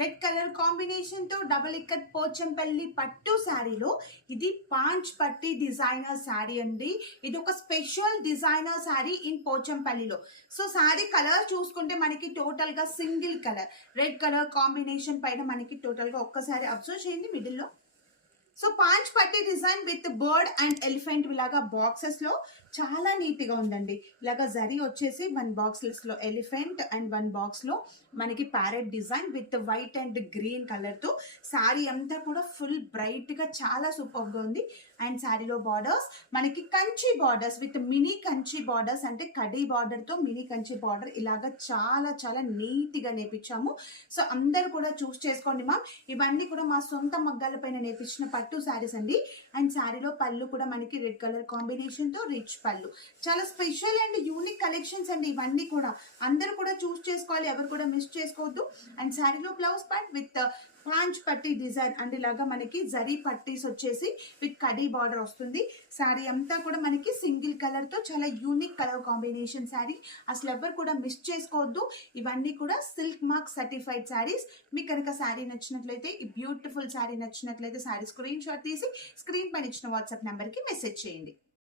Red colour combination తో double ikat Pochampally పట్టు శారీలో ఇది పాంచ్ పట్టి డిజైనర్ శారీ అండి. ఇది ఒక స్పెషల్ డిజైనర్ శారీ ఇన్ పోచంపల్లిలో. సో శారీ కలర్ చూసుకుంటే మనకి టోటల్ గా single colour red colour combination పైన మనకి టోటల్ గా ఒక్కసారి అబ్జర్వ్ చేయండి మిడిల్ లో. సో పాంచ్ పట్టి design with bird and elephant ఇలాగా బాక్సెస్ లో చాలా నీట్ గా ఉందండి. ఇలాగా జరీ వచ్చేసి వన్ బాక్సెస్ లో ఎలిఫెంట్ అండ్ వన్ బాక్స్ లో మనకి parrot design with white and green colour తో శారీ అంతా కూడా ఫుల్ బ్రైట్ గా చాలా సూపర్ గా ఉంది. అండ్ శారీలో బార్డర్స్ మనకి Kanchi borders with mini Kanchi borders, అంటే కడీ బార్డర్ తో మినీ కంచి బార్డర్ ఇలాగా చాలా చాలా నీట్ గా నేర్పించాము. సో అందరు కూడా చూస్ చేసుకోండి మ్యామ్. ఇవన్నీ కూడా మా సొంత మగ్గాల పైన నేర్పించిన పట్టు శారీస్ అండి. అండ్ శారీలో పళ్ళు కూడా మనకి రెడ్ కలర్ కాంబినేషన్ తో రిచ్ పళ్ళు, చాలా స్పెషల్ అండ్ యూనిక్ కలెక్షన్స్ అండి. ఇవన్నీ కూడా అందరూ కూడా చూస్ చేసుకోవాలి, ఎవరు కూడా మిస్ చేసుకోవద్దు. అండ్ శారీలో బ్లౌజ్ పార్ట్ విత్ పాంచ్ పట్టి డిజైన్ అండ్ ఇలాగా మనకి జరీ పట్టీస్ వచ్చేసి విత్ కడీ బార్డర్ వస్తుంది. శారీ అంతా కూడా మనకి సింగిల్ కలర్ తో చాలా యూనిక్ కలర్ కాంబినేషన్ శారీ, అసలు ఎవరు కూడా మిస్ చేసుకోవద్దు. ఇవన్నీ కూడా సిల్క్ మార్క్ సర్టిఫైడ్ శారీస్. మీకు కనుక శారీ నచ్చినట్లయితే, ఈ బ్యూటిఫుల్ శారీ నచ్చినట్లయితే శారీ స్క్రీన్ షాట్ తీసి స్క్రీన్ పైన ఇచ్చిన వాట్సాప్ నెంబర్కి మెసేజ్ చేయండి.